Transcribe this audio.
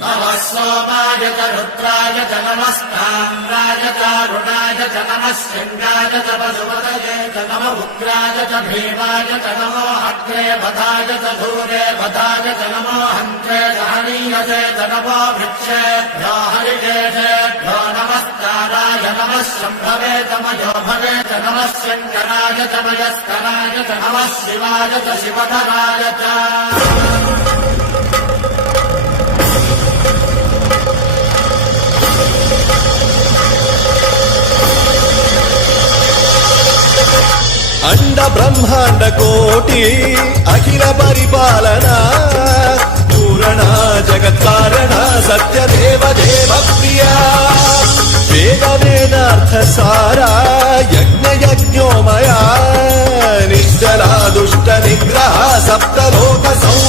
नमः सोमाय च रुद्राय च नमस्ताम्राय च अरुणाय च नमः शृङ्गाय च पशुपतये च नमः उग्राय च भीमाय च नमो अग्रे बधाय च धूरे बधाय च नमो हन्त्रे च हनीयसे च नमो वृक्षेभ्यो हरिकेशेभ्यो नमस्काराय नमः शम्भवे च मयोभवे च नमः शङ्कराय च मयस्कराय च नमः शिवाय च शिवधराय च अंड ब्रह्मांड कोटि अखिल परिपालना पूरणा जगत्कारणा सत्यदेव देव प्रिया वेद वेदार्थ सारा यज्ञ यज्ञोमया निश्चला दुष्ट निग्रह सप्तलोक सौर